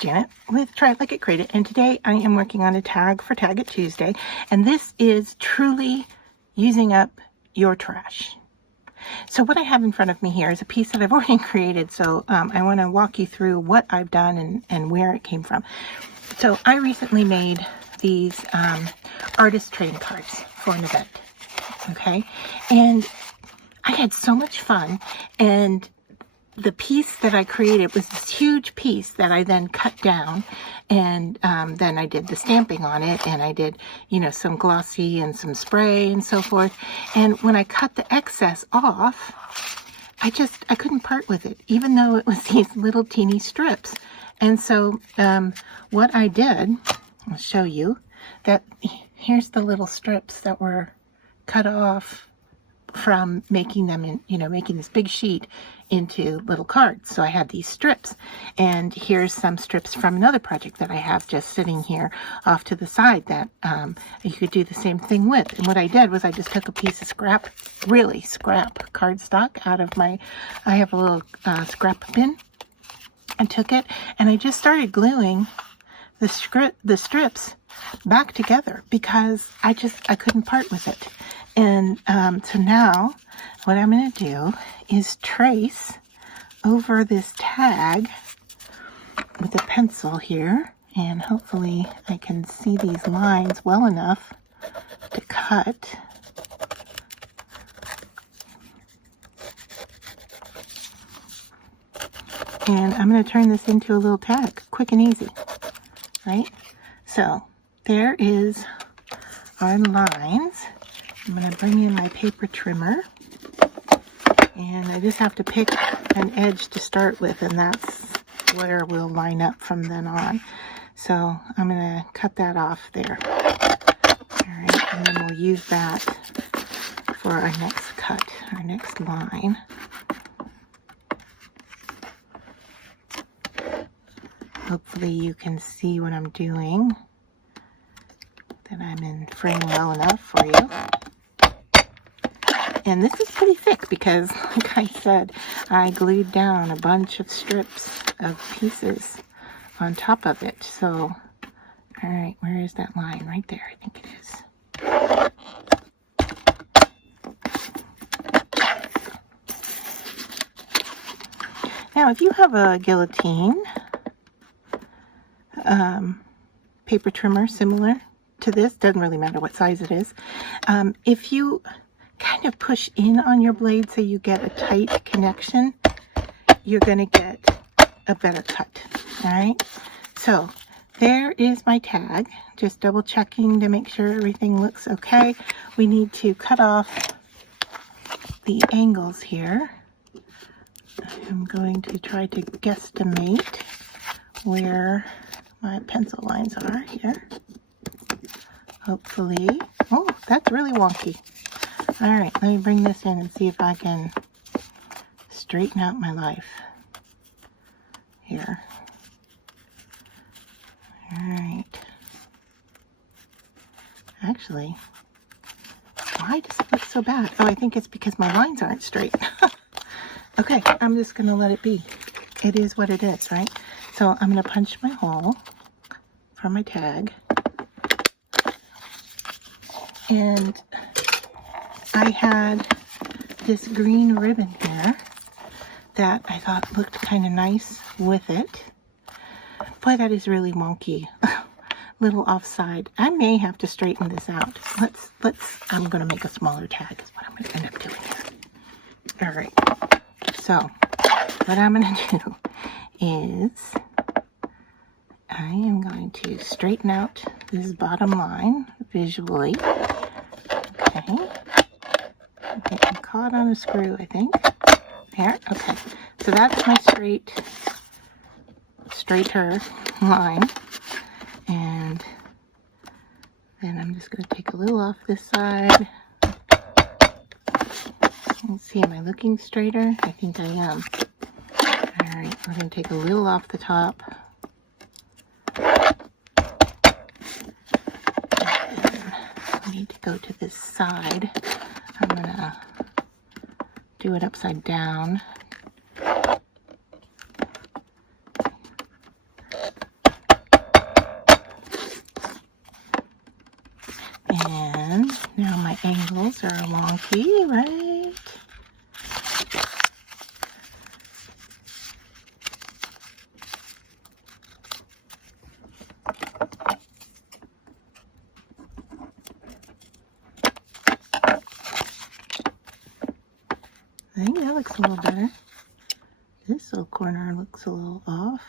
Janet with Try It Like It Create It, and today I am working on a tag for Tag It Tuesday, and this is truly using up your trash. So what I have in front of me here is a piece that I've already created, so I want to walk you through what I've done and where it came from. So I recently made these artist trading cards for an event, okay? And I had so much fun, and the piece that I created was this huge piece that I then cut down, and then I did the stamping on it, and I did, you know, some glossy and some spray and so forth. And when I cut the excess off, I couldn't part with it, even though it was these little teeny strips. And so what I did, I'll show you, that here's the little strips that were cut off from making them in, you know, making this big sheet into little cards. So I had these strips, and here's some strips from another project that I have just sitting here off to the side that you could do the same thing with. And what I did was I just took a piece of scrap, really scrap cardstock out of my, I have a little scrap bin, and took it, and I just started gluing the strips back together because I couldn't part with it. And so now what I'm going to do is trace over this tag with a pencil here, and hopefully I can see these lines well enough to cut. And I'm going to turn this into a little tag, quick and easy, right? So there is our lines. I'm going to bring in my paper trimmer, and I just have to pick an edge to start with, and that's where we'll line up from then on. So I'm going to cut that off there. All right, and then we'll use that for our next cut, our next line. Hopefully you can see what I'm doing, that I'm in frame well enough for you. And this is pretty thick because, like I said, I glued down a bunch of strips of pieces on top of it. So, all right, where is that line? Right there, I think it is. Now, if you have a guillotine paper trimmer similar to this, doesn't really matter what size it is, if you kind of push in on your blade so you get a tight connection, you're going to get a better cut. All right, so there is my tag, just double checking to make sure everything looks okay. We need to cut off the angles here. I'm going to try to guesstimate where my pencil lines are here. Hopefully, oh, that's really wonky. All right, let me bring this in and see if I can straighten out my life here. All right. Actually, why does it look so bad? Oh, I think it's because my lines aren't straight. Okay, I'm just going to let it be. It is what it is, right? So I'm going to punch my hole for my tag. And I had this green ribbon here that I thought looked kind of nice with it. Boy, that is really wonky. Little offside. I may have to straighten this out. I'm going to make a smaller tag is what I'm going to end up doing here. All right. So what I'm going to do is I am going to straighten out this bottom line visually. Okay. I'm caught on a screw, I think. There, okay. So that's my straighter line. And then I'm just going to take a little off this side. Let's see, am I looking straighter? I think I am. All right, we're going to take a little off the top. I need to go to this side. I'm going to do it upside down. see, right? I think that looks a little better. This little corner looks a little off.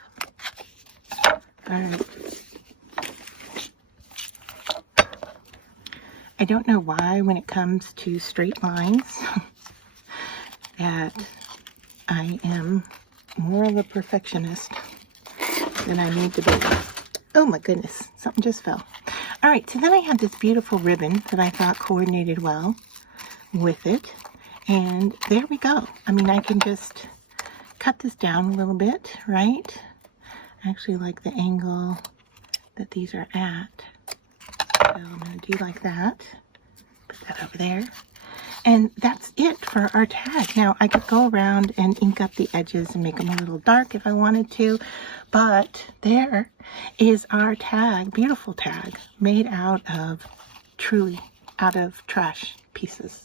All right. I don't know why when it comes to straight lines that I am more of a perfectionist than I need to be. Oh my goodness, something just fell. All right, so then I have this beautiful ribbon that I thought coordinated well with it. And there we go. I mean, I can just cut this down a little bit, right? I actually like the angle that these are at. So I'm going to do like that. Put that over there. And that's it for our tag. Now, I could go around and ink up the edges and make them a little dark if I wanted to. But there is our tag, beautiful tag, made out of, truly, out of trash pieces.